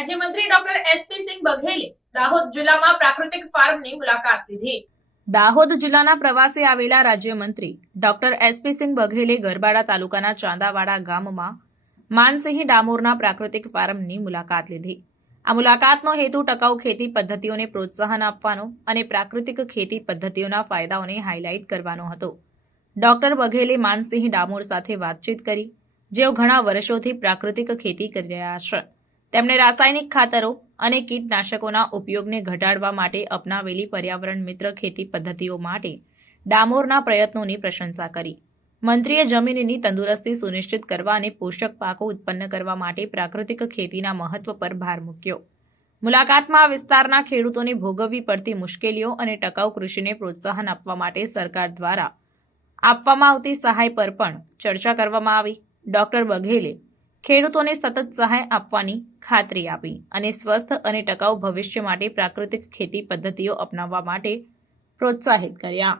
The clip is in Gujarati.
રાજ્યમંત્રી ડોક્ટર એસપી સિંહ બઘેલે દાહોદ જિલ્લામાં પ્રાકૃતિક ફાર્મની મુલાકાત લીધી. દાહોદ જિલ્લાના પ્રવાસે આવેલા રાજ્યમંત્રી ડોક્ટર એસપી સિંહ બઘેલે ગરબાડા તાલુકાના ચાંદાવાડા ગામમાં માનસિંહ ડામોરના પ્રાકૃતિક ફાર્મની મુલાકાત લીધી. આ મુલાકાતનો હેતુ ટકાઉ ખેતી પદ્ધતિઓને પ્રોત્સાહન આપવાનો અને પ્રાકૃતિક ખેતી પદ્ધતિઓના ફાયદાઓને હાઇલાઇટ કરવાનો હતો. ડોક્ટર બઘેલે માનસિંહ ડામોર સાથે વાતચીત કરી, જેઓ ઘણા વર્ષોથી પ્રાકૃતિક ખેતી કરી રહ્યા છે. તેમણે રાસાયણિક ખાતરો અને કીટનાશકોના ઉપયોગને ઘટાડવા માટે અપનાવેલી પર્યાવરણ મિત્ર ખેતી પદ્ધતિઓ માટે ડામોરના પ્રયત્નોની પ્રશંસા કરી. મંત્રીએ જમીનની તંદુરસ્તી સુનિશ્ચિત કરવા અને પોષક પાકો ઉત્પન્ન કરવા માટે પ્રાકૃતિક ખેતીના મહત્વ પર ભાર મૂક્યો. મુલાકાતમાં આ વિસ્તારના ખેડૂતોને ભોગવવી પડતી મુશ્કેલીઓ અને ટકાઉ કૃષિને પ્રોત્સાહન આપવા માટે સરકાર દ્વારા આપવામાં આવતી સહાય પર પણ ચર્ચા કરવામાં આવી. ડોક્ટર બઘેલે ખેડૂતોને સતત સહાય આપવાની ખાતરી આપી અને સ્વસ્થ અને ટકાઉ ભવિષ્ય માટે પ્રાકૃતિક ખેતી પદ્ધતિઓ અપનાવવા માટે પ્રોત્સાહિત કર્યા.